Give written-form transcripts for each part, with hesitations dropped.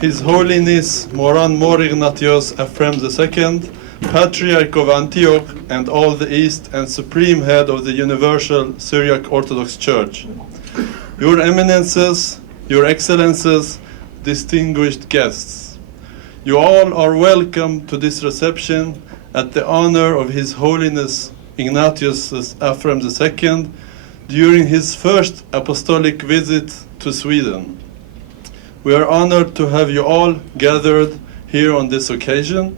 His Holiness Moran Mor Ignatius Ephraim II, Patriarch of Antioch and all the East and Supreme Head of the Universal Syriac Orthodox Church. Your Eminences, Your Excellences, distinguished guests, you all are welcome to this reception at the honor of His Holiness Ignatius Ephraim II during his first apostolic visit to Sweden. We are honored to have you all gathered here on this occasion.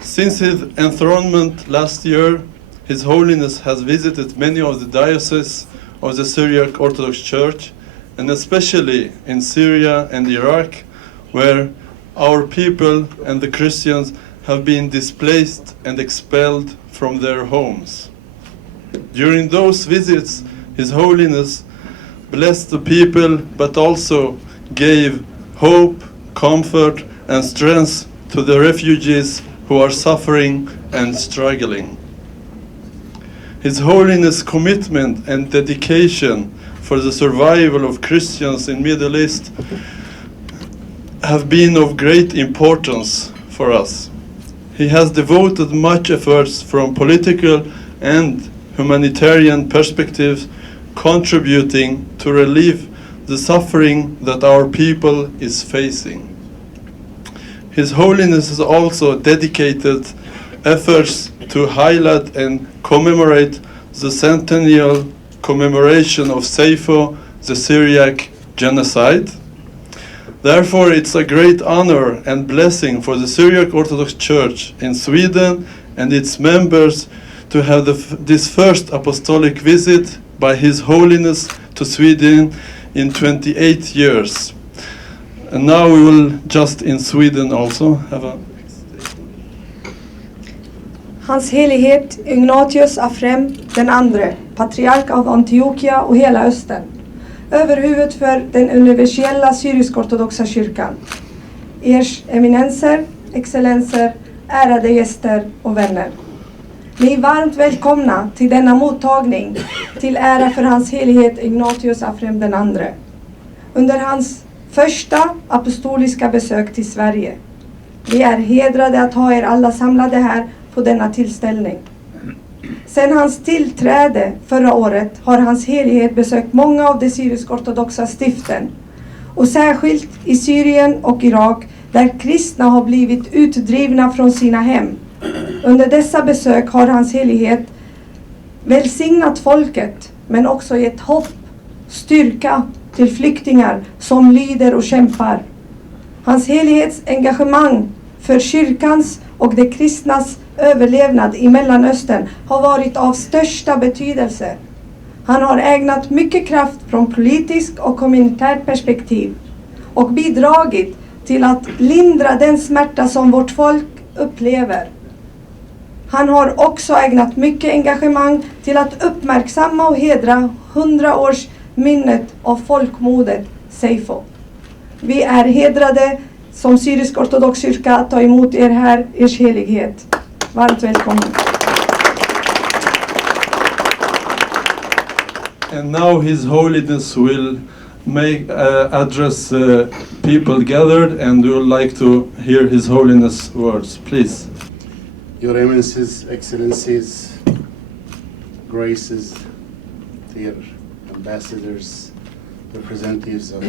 Since his enthronement last year, His Holiness has visited many of the dioceses of the Syriac Orthodox Church, and especially in Syria and Iraq, where our people and the Christians have been displaced and expelled from their homes. During those visits, His Holiness blessed the people, but also gave hope, comfort, and strength to the refugees who are suffering and struggling. His Holiness' commitment and dedication for the survival of Christians in Middle East have been of great importance for us. He has devoted much efforts from political and humanitarian perspectives, contributing to relieve the suffering that our people is facing. His Holiness has also dedicated efforts to highlight and commemorate the centennial commemoration of Saipho, the Syriac genocide. Therefore, it's a great honor and blessing for the Syriac Orthodox Church in Sweden and its members to have this first apostolic visit by His Holiness to Sweden in 28 years. And now we will just in Sweden also have a... Hans helighet Ignatius Ephraim den andre, patriark av Antiochia och hela Östern, överhuvud för den universella syrisk-ortodoxa kyrkan. Ers eminenser, excellenser, ärade gäster och vänner. Ni är varmt välkomna till denna mottagning till ära för hans helighet Ignatius Ephraim den andre. Under hans första apostoliska besök till Sverige. Vi är hedrade att ha er alla samlade här på denna tillställning. Sedan hans tillträde förra året har hans helighet besökt många av de syrisk-ortodoxa stiften. Och särskilt i Syrien och Irak där kristna har blivit utdrivna från sina hem. Under dessa besök har hans helighet välsignat folket, men också gett hopp, styrka till flyktingar som lider och kämpar. Hans helighets engagemang för kyrkans och de kristnas överlevnad i Mellanöstern har varit av största betydelse. Han har ägnat mycket kraft från politisk och kommunitärt perspektiv och bidragit till att lindra den smärta som vårt folk upplever. Han har också ägnat mycket engagemang till att uppmärksamma och hedra 100-årsminnet av folkmordet Saipho. Vi är hedrade som syrisk-ortodox kyrka att ta emot er här, ers helighet. Varmt välkommen. And now His Holiness will address people gathered, and we would like to hear His Holiness words. Please. Your Eminences, Excellencies, Graces, dear ambassadors, representatives of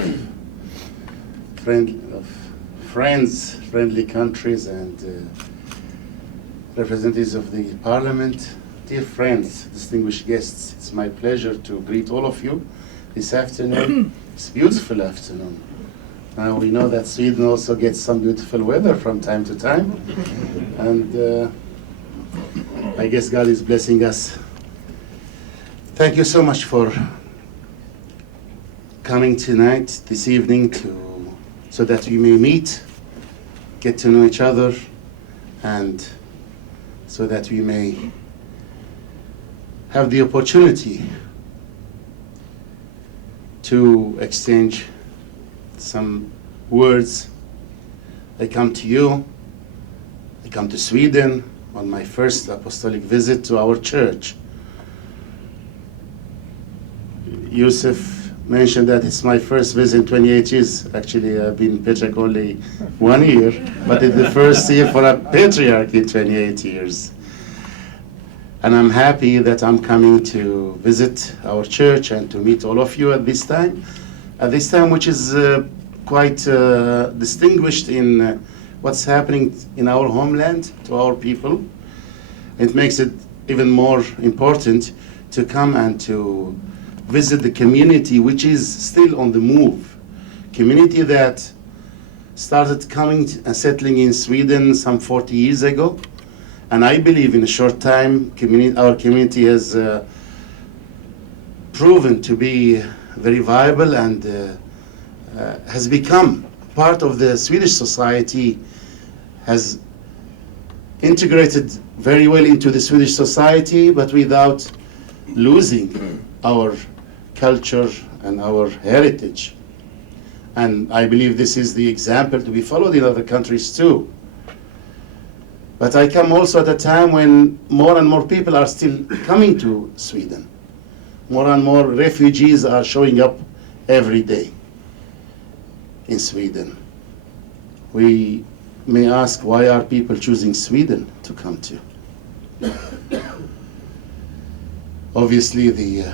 friends, friendly countries, and representatives of the Parliament, dear friends, distinguished guests, it's my pleasure to greet all of you this afternoon. It's a beautiful afternoon. Now we know that Sweden also gets some beautiful weather from time to time, and I guess God is blessing us. Thank you so much for coming tonight, this evening, so that we may meet, get to know each other, and so that we may have the opportunity to exchange some words. I come to you, I come to Sweden on my first apostolic visit to our church. Yusuf mentioned that it's my first visit in 28 years. Actually, I've been patriarch only 1 year, but it's the first year for a patriarch in 28 years. And I'm happy that I'm coming to visit our church and to meet all of you at this time. At this time, which is quite distinguished in what's happening in our homeland to our people. It makes it even more important to come and to visit the community which is still on the move. Community that started coming and settling in Sweden some 40 years ago. And I believe in a short time, our community has proven to be very viable and has become part of the Swedish society, has integrated very well into the Swedish society, but without losing our culture and our heritage. And I believe this is the example to be followed in other countries too. But I come also at a time when more and more people are still coming to Sweden. More and more refugees are showing up every day in Sweden. We may ask, why are people choosing Sweden to come to? Obviously, the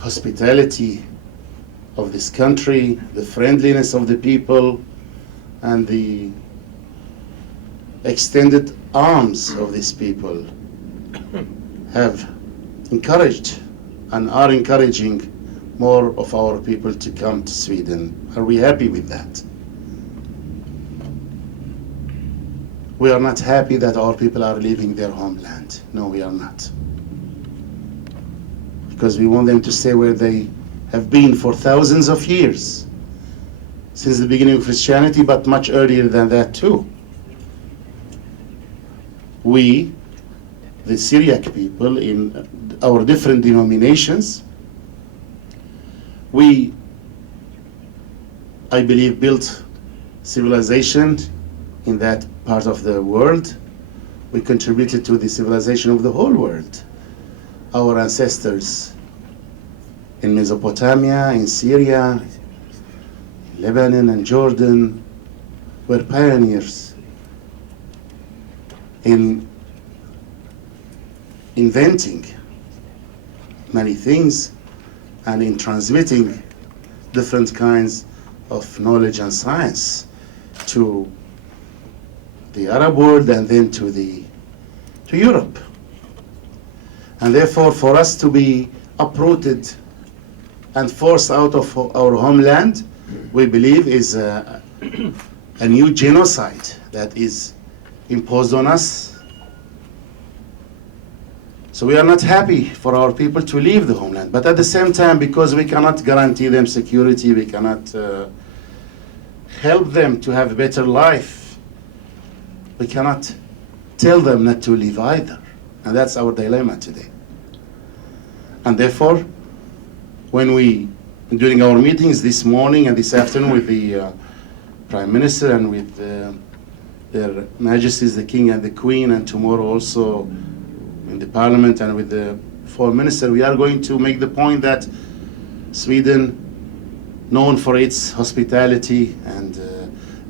hospitality of this country, the friendliness of the people, and the extended arms of these people have encouraged and are encouraging more of our people to come to Sweden. Are we happy with that? We are not happy that our people are leaving their homeland. No, we are not. Because we want them to stay where they have been for thousands of years, since the beginning of Christianity, but much earlier than that too. We, the Syriac people in our different denominations, we, I believe, built civilization in that part of the world. We contributed to the civilization of the whole world. Our ancestors in Mesopotamia, in Syria, Lebanon and Jordan were pioneers in inventing many things and in transmitting different kinds of knowledge and science to the Arab world and then to Europe. And therefore, for us to be uprooted and forced out of our homeland, we believe is a new genocide that is imposed on us. So we are not happy for our people to leave the homeland, but at the same time, because we cannot guarantee them security, we cannot help them to have a better life, we cannot tell them not to leave either. And that's our dilemma today. And therefore, during our meetings this morning and this afternoon with the Prime Minister and with their Majesties, the King and the Queen, and tomorrow also in the Parliament and with the Foreign Minister, we are going to make the point that Sweden, known for its hospitality and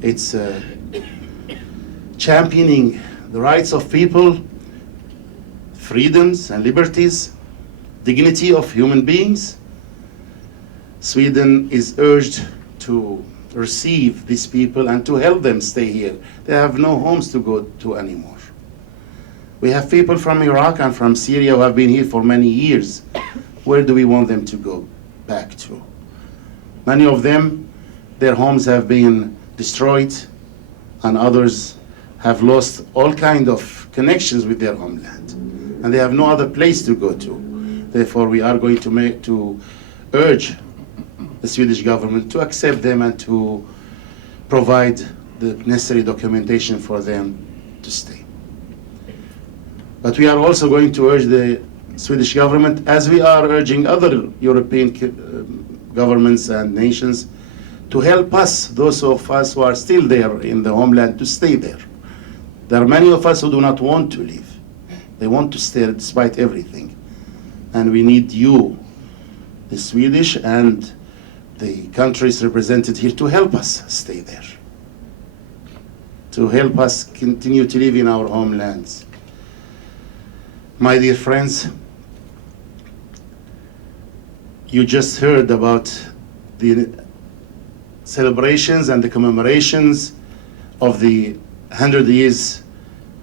its championing the rights of people, freedoms and liberties, dignity of human beings, Sweden is urged to receive these people and to help them stay here. They have no homes to go to anymore. We have people from Iraq and from Syria who have been here for many years. Where do we want them to go back to? Many of them, their homes have been destroyed, and others have lost all kinds of connections with their homeland, and they have no other place to go to. Therefore, we are going to urge the Swedish government to accept them and to provide the necessary documentation for them to stay. But we are also going to urge the Swedish government, as we are urging other European governments and nations, to help us, those of us who are still there in the homeland, to stay there. There are many of us who do not want to leave. They want to stay despite everything. And we need you the Swedish and the countries represented here, to help us stay there, to help us continue to live in our homelands. My dear friends, you just heard about the celebrations and the commemorations of the 100 years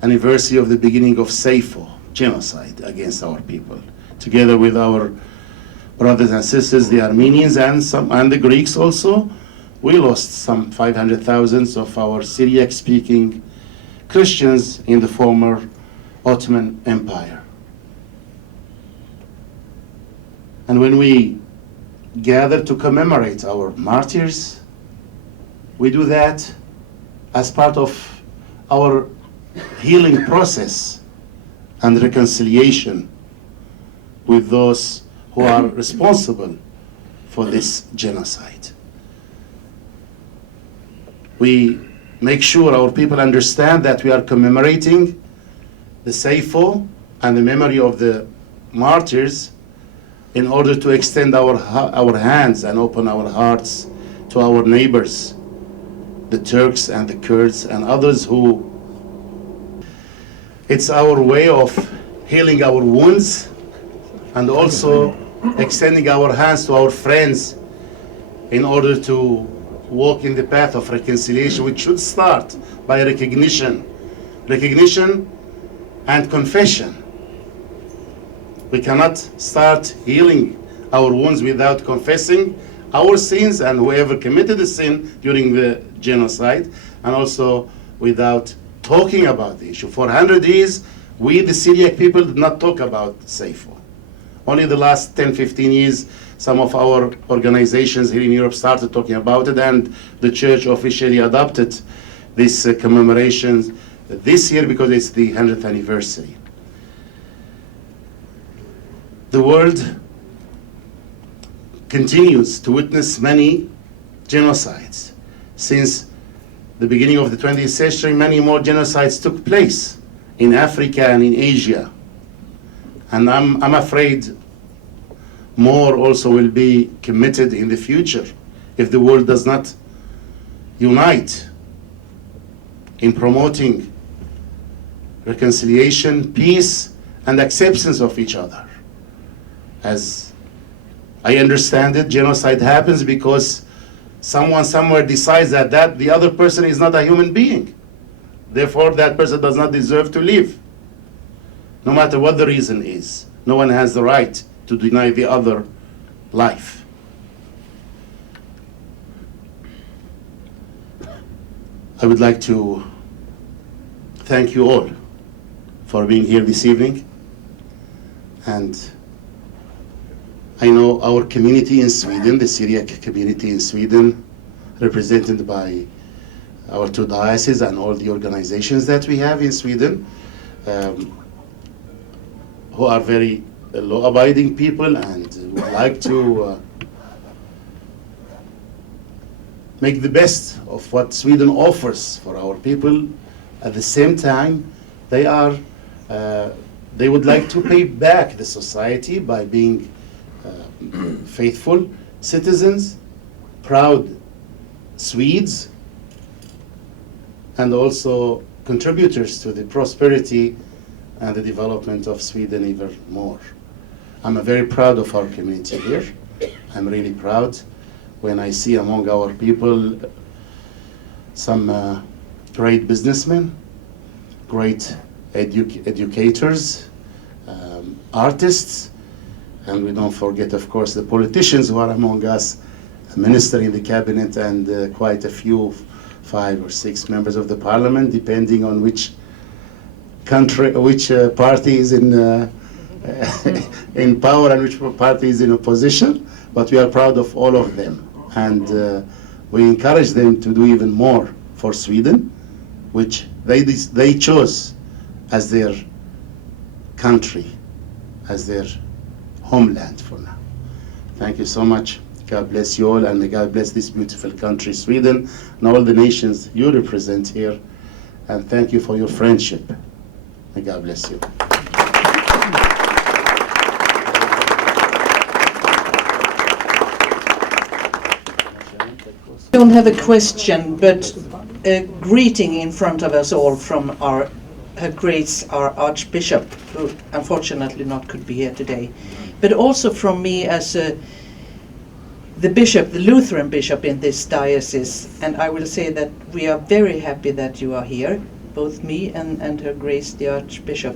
anniversary of the beginning of Seifo, genocide against our people. Together with our brothers and sisters, the Armenians and the Greeks also, we lost some 500,000 of our Syriac-speaking Christians in the former Ottoman Empire. And when we gather to commemorate our martyrs, we do that as part of our healing process and reconciliation with those who are responsible for this genocide. We make sure our people understand that we are commemorating the Seifo and the memory of the martyrs in order to extend our hands and open our hearts to our neighbors, the Turks and the Kurds and others who... It's our way of healing our wounds and also extending our hands to our friends in order to walk in the path of reconciliation, which should start by recognition and confession. We cannot start healing our wounds without confessing our sins and whoever committed the sin during the genocide, and also without talking about the issue. For 100 years, we, the Syriac people, did not talk about Seifo. Only the last 10, 15 years, some of our organizations here in Europe started talking about it, and the church officially adopted this commemoration this year because it's the 100th anniversary. The world continues to witness many genocides. Since the beginning of the 20th century, many more genocides took place in Africa and in Asia. And I'm afraid more also will be committed in the future if the world does not unite in promoting reconciliation, peace, and acceptance of each other. As I understand it, genocide happens because someone somewhere decides that the other person is not a human being. Therefore, that person does not deserve to live. No matter what the reason is, no one has the right to deny the other life. I would like to thank you all for being here this evening. And I know our community in Sweden, the Syriac community in Sweden, represented by our two dioceses and all the organizations that we have in Sweden, who are very law-abiding people and would like to make the best of what Sweden offers for our people. At the same time, they would like to pay back the society by being faithful citizens, proud Swedes, and also contributors to the prosperity and the development of Sweden even more. I'm very proud of our community here. I'm really proud when I see among our people some great businessmen, great educators, artists, and we don't forget, of course, the politicians who are among us, a minister in the cabinet, and quite a few, 5 or 6 members of the parliament, depending on which country, which party is in power and which party is in opposition. But we are proud of all of them, and we encourage them to do even more for Sweden, which they chose as their country, as their homeland for now. Thank you so much. God bless you all, and may God bless this beautiful country, Sweden, and all the nations you represent here. And thank you for your friendship. May God bless you. don't have a question, but a greeting in front of us all from Her Grace, our Archbishop, who unfortunately not could be here today, but also from me as the bishop, the Lutheran bishop in this diocese. And I will say that we are very happy that you are here, both me and Her Grace the Archbishop,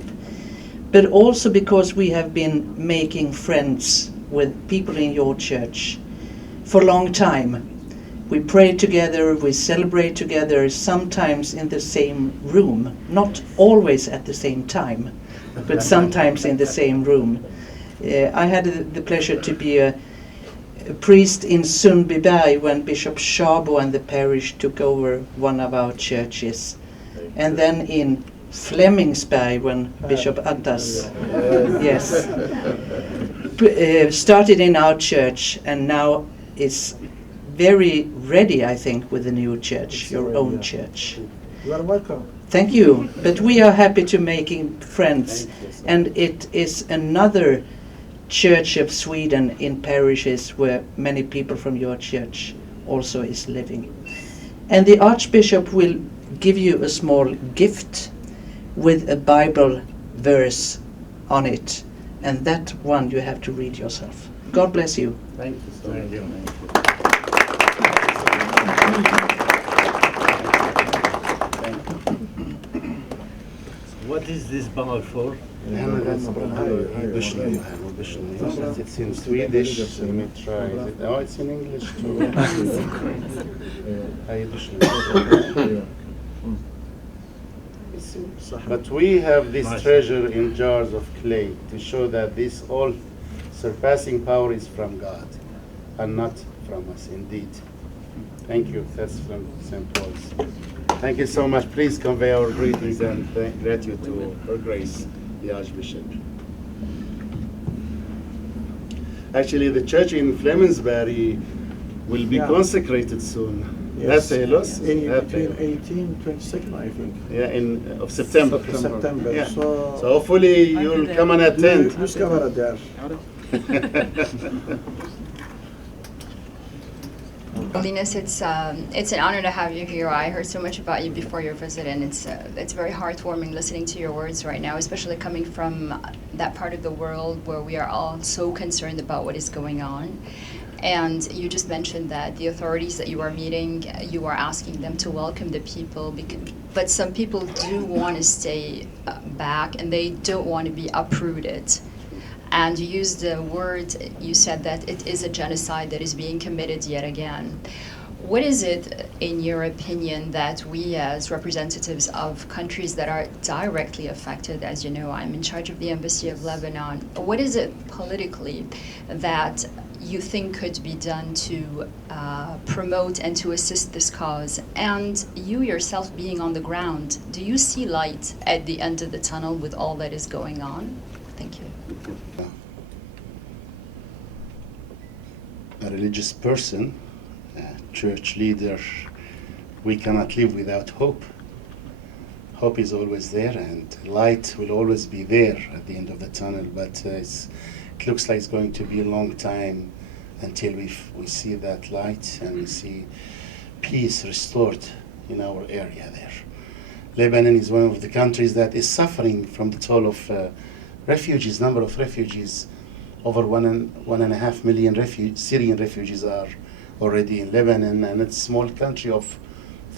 but also because we have been making friends with people in your church for a long time. We pray together, we celebrate together, sometimes in the same room, not always at the same time, but sometimes in the same room. I had the pleasure to be a priest in Sundbyberg when Bishop Szabo and the parish took over one of our churches, and then in Flemingsberg when Bishop Addas started in our church, and now is very ready, I think, with the new church, your own church. You are welcome. Thank you. But we are happy to making friends, and it is another church of Sweden in parishes where many people from your church also is living. And the Archbishop will give you a small gift with a Bible verse on it, and that one you have to read yourself. God bless you. Thank you so much. What is this banner for? It's in Swedish. Let me try. Oh, it's in English too. But we have this treasure in jars of clay to show that this all surpassing power is from God and not from us indeed. Thank you. That's from St. Paul's. Thank you so much. Please convey our greetings and gratitude to Her Grace, the Archbishop. Actually, the church in Flemingsberg will be consecrated soon. Yes. Between 18 and 22nd, I think. Yeah, of September. September. Yeah. So hopefully you'll come and attend. you ska there. Holiness, it's an honor to have you here. I heard so much about you before your visit, and it's very heartwarming listening to your words right now, especially coming from that part of the world where we are all so concerned about what is going on. And you just mentioned that the authorities that you are meeting, you are asking them to welcome the people, but some people do want to stay back and they don't want to be uprooted. And you used the word, you said that it is a genocide that is being committed yet again. What is it, in your opinion, that we as representatives of countries that are directly affected, as you know, I'm in charge of the Embassy of Lebanon, what is it politically that you think could be done to promote and to assist this cause? And you yourself being on the ground, do you see light at the end of the tunnel with all that is going on? Thank you. A religious person, a church leader, we cannot live without hope. Hope is always there, and light will always be there at the end of the tunnel, but it looks like it's going to be a long time until we see that light and we see peace restored in our area there. Lebanon is one of the countries that is suffering from the toll of refugees, number of refugees. Over 1.5 million Syrian refugees are already in Lebanon, and it's a small country of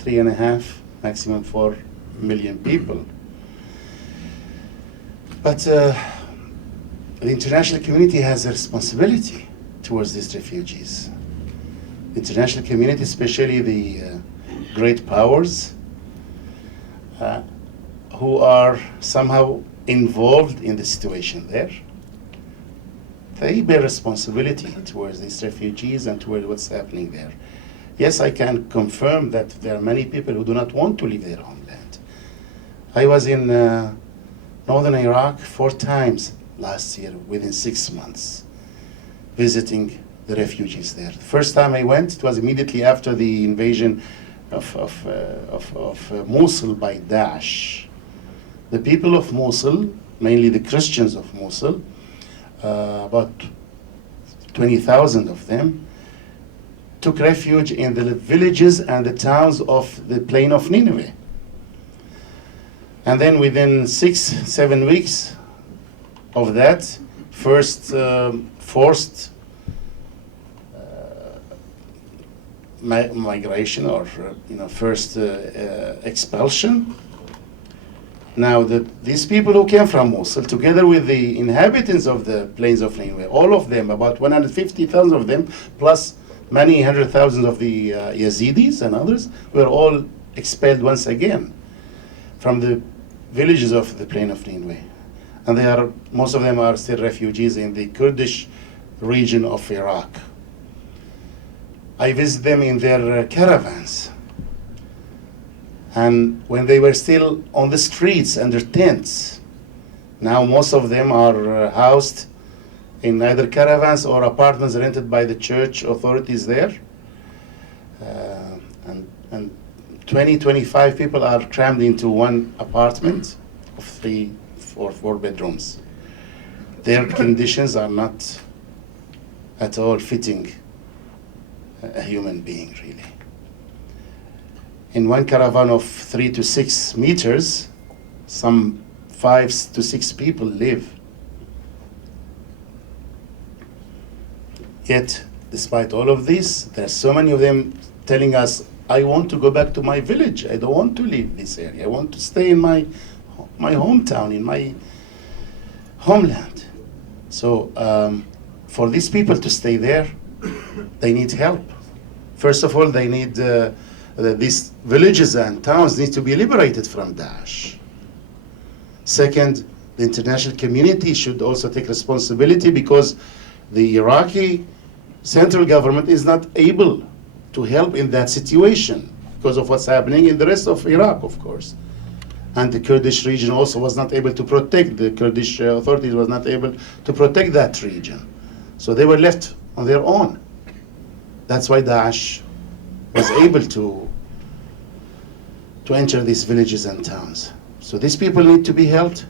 3.5, maximum 4 million people. But the international community has a responsibility towards these refugees. The international community, especially the great powers, who are somehow involved in the situation there, they bear responsibility towards these refugees and towards what's happening there. Yes, I can confirm that there are many people who do not want to leave their homeland. I was in northern Iraq 4 times last year within 6 months, visiting the refugees there. The first time I went, it was immediately after the invasion of Mosul by Daesh. The people of Mosul, mainly the Christians of Mosul, about 20,000 of them, took refuge in the villages and the towns of the plain of Nineveh. And then within 6-7 weeks of that, first forced migration, or first expulsion. Now these people who came from Mosul, together with the inhabitants of the plains of Nineveh, all of them, about 150,000 of them, plus many hundred thousands of the Yazidis and others, were all expelled once again from the villages of the plain of Nineveh. And most of them are still refugees in the Kurdish region of Iraq. I visit them in their caravans. And when they were still on the streets under tents, now most of them are housed in either caravans or apartments rented by the church authorities there. And 20-25 people are crammed into one apartment of 3 or 4 bedrooms. Their conditions are not at all fitting a human being, really. In one caravan of 3 to 6 meters, some 5 to 6 people live. Yet, despite all of this, there's so many of them telling us, I want to go back to my village. I don't want to leave this area. I want to stay in my hometown, in my homeland. So for these people to stay there, they need help. First of all, they need these villages and towns need to be liberated from Daesh. Second, the international community should also take responsibility, because the Iraqi central government is not able to help in that situation because of what's happening in the rest of Iraq, of course. And the Kurdish region also was not able to protect, the Kurdish authorities was not able to protect that region. So they were left on their own. That's why Daesh was able to enter these villages and towns. So these people need to be helped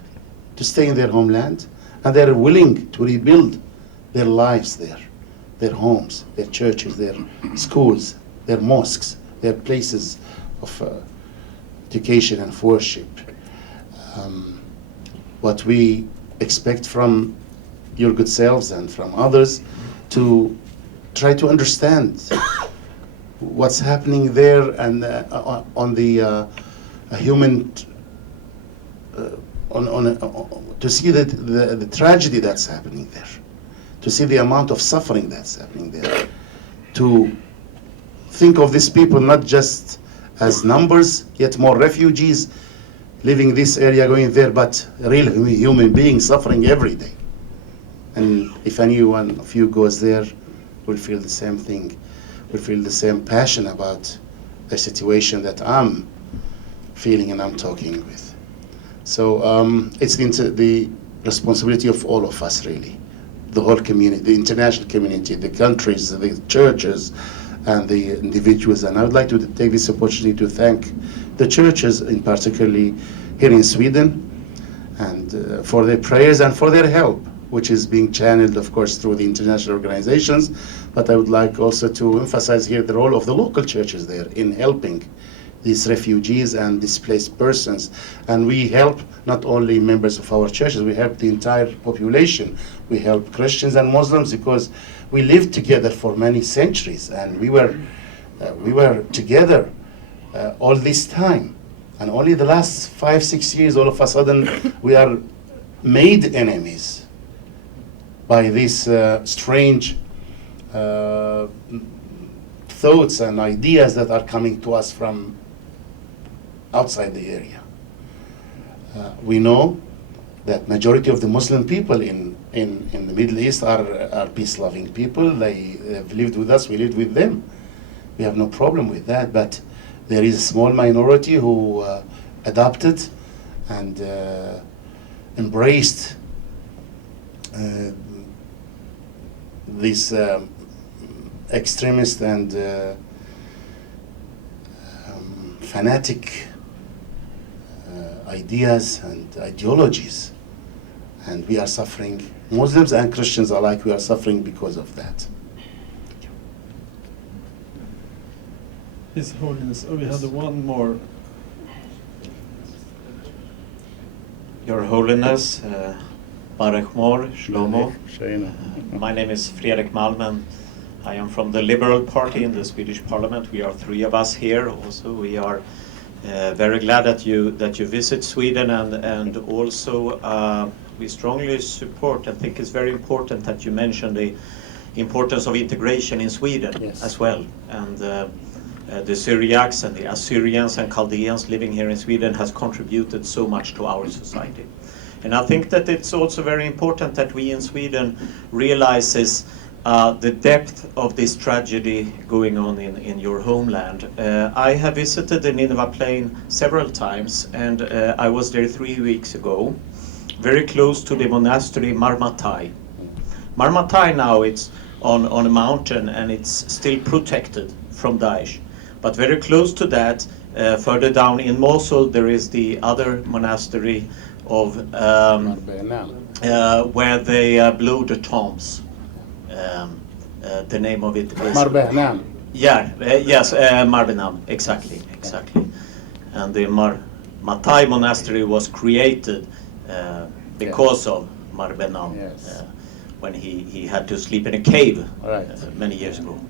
to stay in their homeland, and they're willing to rebuild their lives there, their homes, their churches, their schools, their mosques, their places of education and worship. What we expect from your good selves and from others, to try to understand what's happening there, and on the human, to see the tragedy that's happening there, to see the amount of suffering that's happening there, to think of these people not just as numbers, yet more refugees living this area, going there, but real human beings suffering every day. And if anyone of you goes there, will feel the same thing, will feel the same passion about the situation that I'm feeling and I'm talking with. So it's the responsibility of all of us, really, the whole community, the international community, the countries, the churches, and the individuals. And I would like to take this opportunity to thank the churches, in particularly here in Sweden, and for their prayers and for their help, which is being channeled, of course, through the international organizations. But I would like also to emphasize here the role of the local churches there in helping these refugees and displaced persons. And we help not only members of our churches, we help the entire population. We help Christians and Muslims, because we lived together for many centuries, and we were together all this time. And only the last 5-6 years, all of a sudden, we are made enemies by these strange thoughts and ideas that are coming to us from outside the area. We know that majority of the Muslim people in the Middle East are peace-loving people. They have lived with us, we lived with them. We have no problem with that, but there is a small minority who adopted and embraced these extremist and fanatic ideas and ideologies, and we are suffering. Muslims and Christians alike, we are suffering because of that. His Holiness. Oh, we had one more. Your Holiness, Barak Mor, Shlomo. My name is Fredrik Malmen. I am from the Liberal Party in the Swedish Parliament. We are three of us here. Also, we are very glad that you visit Sweden, and also we strongly support and think it's very important that you mention the importance of integration in Sweden. Yes. As well. And the Syriacs and the Assyrians and Chaldeans living here in Sweden has contributed so much to our society. And I think that it's also very important that we in Sweden realizes the depth of this tragedy going on in your homeland. I have visited the Nineveh Plain several times, and I was there 3 weeks ago, very close to the monastery Marmatai. Marmatai now it's on a mountain and it's still protected from Daesh. But very close to that, further down in Mosul, there is the other monastery of where they blew the tombs. The name of it is Marbenam. Yes, Marbenam, exactly. And the Matai monastery was created because of Marbenam, when he had to sleep in a cave many years ago.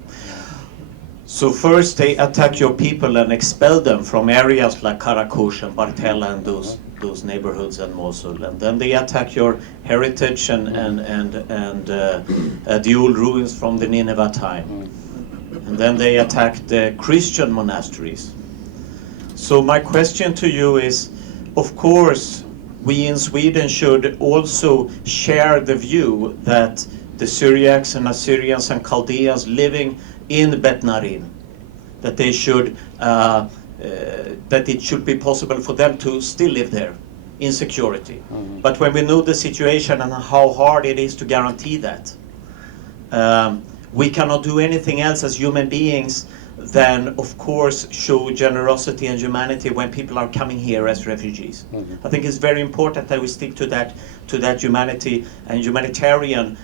So first they attack your people and expel them from areas like Karakush and Bartella and those neighborhoods and Mosul, and then they attack your heritage and the old ruins from the Nineveh time, and then they attack the Christian monasteries. So my question to you is, of course, we in Sweden should also share the view that the Syriacs and Assyrians and Chaldeans living in Bet Narin, that they should that it should be possible for them to still live there in security. But when we know the situation and how hard it is to guarantee that, we cannot do anything else as human beings than, of course, show generosity and humanity when people are coming here as refugees. I think it's very important that we stick to that humanity and humanitarian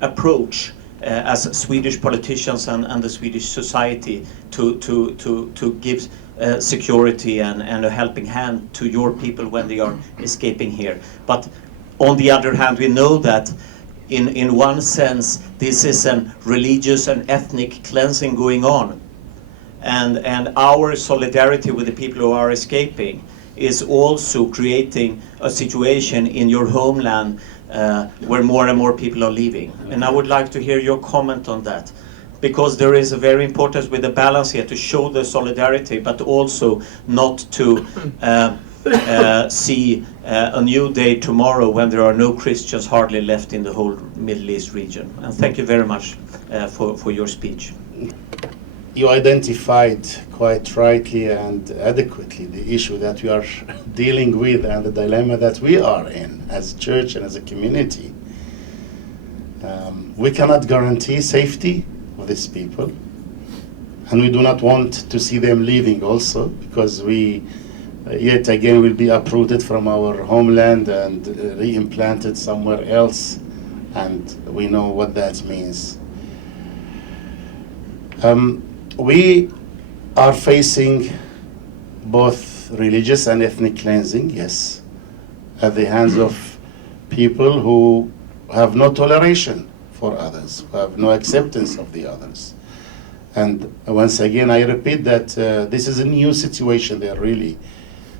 approach as Swedish politicians and the Swedish society to give security and a helping hand to your people when they are escaping here. But on the other hand, we know that in one sense this is a religious and ethnic cleansing going on, and our solidarity with the people who are escaping is also creating a situation in your homeland where more and more people are leaving. And I would like to hear your comment on that, because there is a very important with the balance here to show the solidarity, but also not to see a new day tomorrow when there are no Christians hardly left in the whole Middle East region. And thank you very much for your speech. You identified quite rightly and adequately the issue that we are dealing with and the dilemma that we are in as a church and as a community. We cannot guarantee safety of these people, and we do not want to see them leaving also, because we yet again will be uprooted from our homeland and re-implanted somewhere else, and we know what that means. We are facing both religious and ethnic cleansing, yes, at the hands of people who have no toleration for others, who have no acceptance of the others. And once again, I repeat that this is a new situation there, really.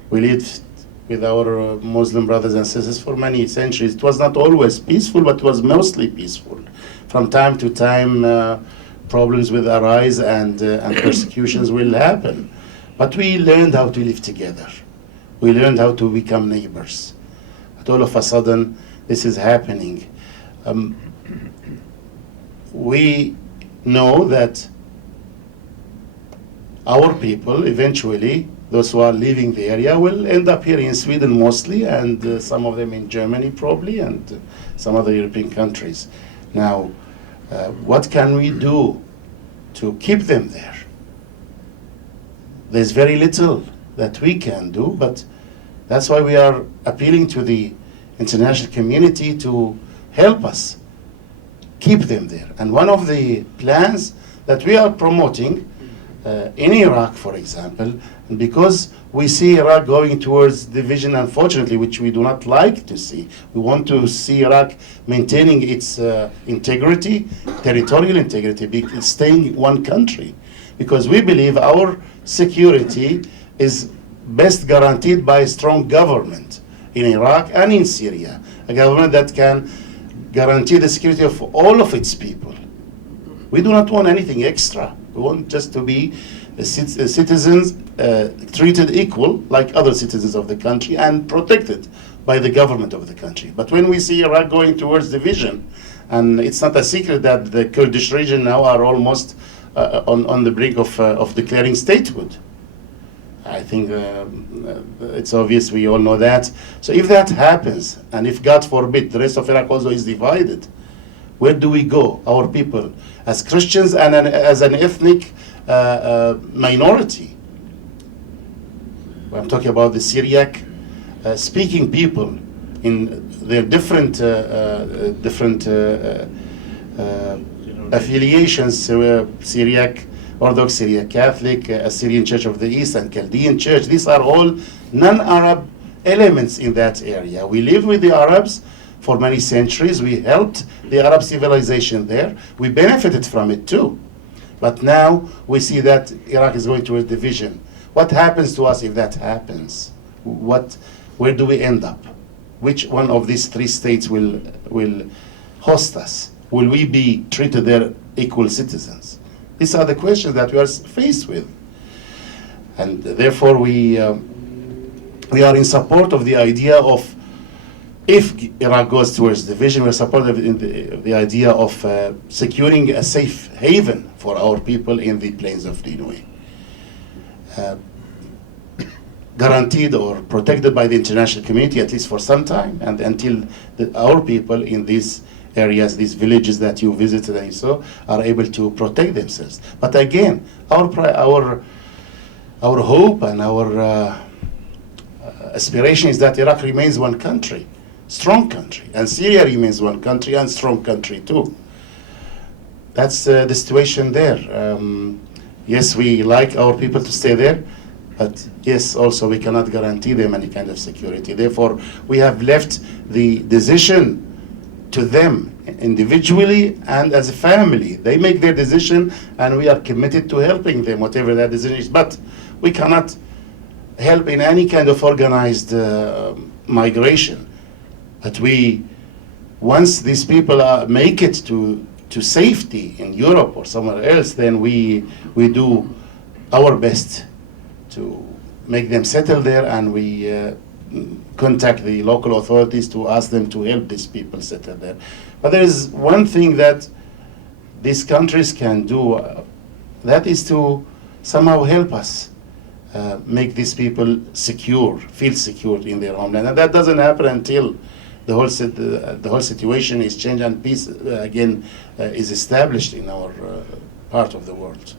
We lived with our Muslim brothers and sisters for many centuries. It was not always peaceful, but it was mostly peaceful. From time to time, problems will arise and persecutions will happen. But we learned how to live together. We learned how to become neighbors. But all of a sudden, this is happening. We know that our people, eventually, those who are leaving the area, will end up here in Sweden mostly, and some of them in Germany probably, and some other European countries. Now, what can we do to keep them there? There's very little that we can do, but that's why we are appealing to the international community to help us keep them there. And one of the plans that we are promoting in Iraq, for example, and because we see Iraq going towards division, unfortunately, which we do not like to see. We want to see Iraq maintaining its integrity, territorial integrity, staying one country, because we believe our security is best guaranteed by a strong government in Iraq and in Syria, a government that can guarantee the security of all of its people. We do not want anything extra. We want just to be citizens treated equal like other citizens of the country and protected by the government of the country. But when we see Iraq going towards division, and it's not a secret that the Kurdish region now are almost on the brink of declaring statehood. I think it's obvious, we all know that. So if that happens, and if God forbid the rest of Iraq also is divided, where do we go, our people, as Christians and as an ethnic minority? I'm talking about the Syriac speaking people in their different affiliations, Syriac Orthodox, Syriac Catholic, Assyrian Church of the East, and Chaldean Church. These are all non-Arab elements in that area. We live with the Arabs for many centuries. We helped the Arab civilization there. We benefited from it too. But now we see that Iraq is going towards division. What happens to us if that happens? Where do we end up? Which one of these three states will host us? Will we be treated there equal citizens? These are the questions that we are faced with. And therefore we are in support of the idea of, if Iraq goes towards division, we're supportive in the idea of securing a safe haven for our people in the plains of Nineveh. Guaranteed or protected by the international community, at least for some time, and until our people in these areas, these villages that you visited and you saw, are able to protect themselves. But again, our hope and our aspiration is that Iraq remains one country, strong country, and Syria remains one country and strong country too. That's the situation there. Yes, we like our people to stay there, but yes, also we cannot guarantee them any kind of security. Therefore, we have left the decision to them individually and as a family. They make their decision, and we are committed to helping them, whatever that decision is. But we cannot help in any kind of organized migration. But once these people make it to safety in Europe or somewhere else, then we do our best to make them settle there, and we contact the local authorities to ask them to help these people settle there. But there is one thing that these countries can do, that is to somehow help us make these people feel secure in their homeland. And that doesn't happen until the whole situation is changed and peace again is established in our part of the world.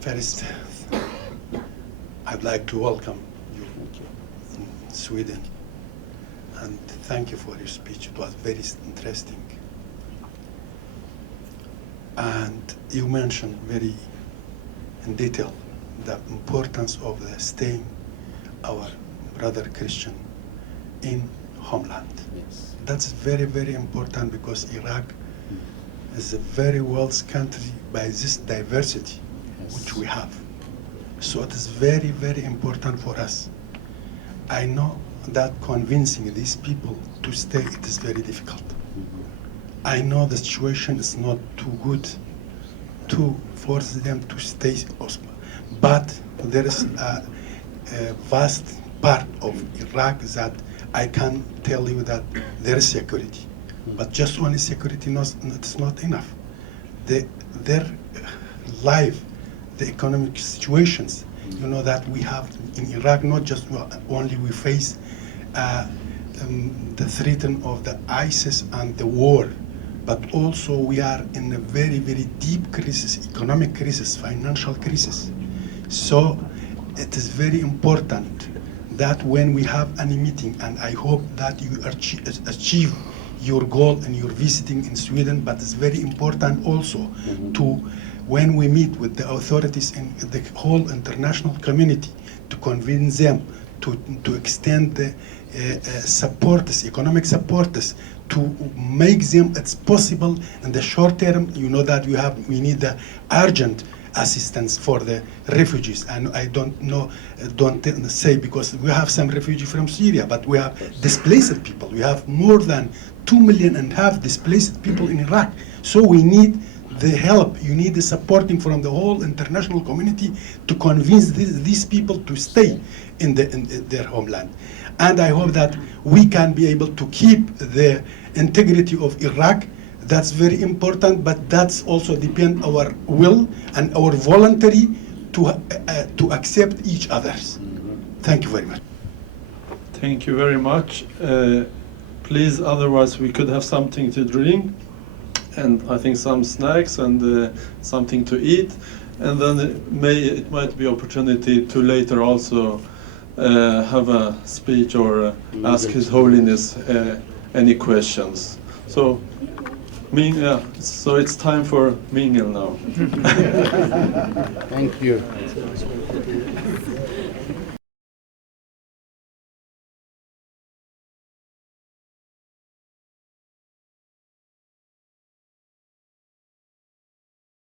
First, I'd like to welcome you in Sweden, and thank you for your speech. It was very interesting. And you mentioned very in detail the importance of staying our brother Christian in homeland. Yes. That's very, very important, because Iraq is a very wealthy country by this diversity which we have. So it is very, very important for us. I know that convincing these people to stay, it is very difficult. I know the situation is not too good to force them to stay, but there is a vast part of Iraq that I can tell you that there is security. But just only security it's not enough. Their life, the economic situations, you know, that we have in Iraq, not just only we face the threat of the ISIS and the war, but also we are in a very, very deep crisis, economic crisis, financial crisis. So it is very important that when we have any meeting, and I hope that you achieve your goal and your visiting in Sweden, but it's very important also to, when we meet with the authorities in the whole international community, to convince them to extend the economic supports, to make them it's possible in the short term. You know that we need the urgent assistance for the refugees, and I don't say, because we have some refugees from Syria, but we have displaced people. We have more than 2.5 million displaced people in Iraq. So we need the help. You need the supporting from the whole international community to convince these people to stay in their homeland. And I hope that we can be able to keep the integrity of Iraq. That's very important, but that's also depend our will and our voluntary to accept each others. Thank you very much. Thank you very much. Please, otherwise we could have something to drink, and I think some snacks and something to eat, and then it might be opportunity to later also have a speech or ask His Holiness any questions. So. So it's time for mingle now. Thank you.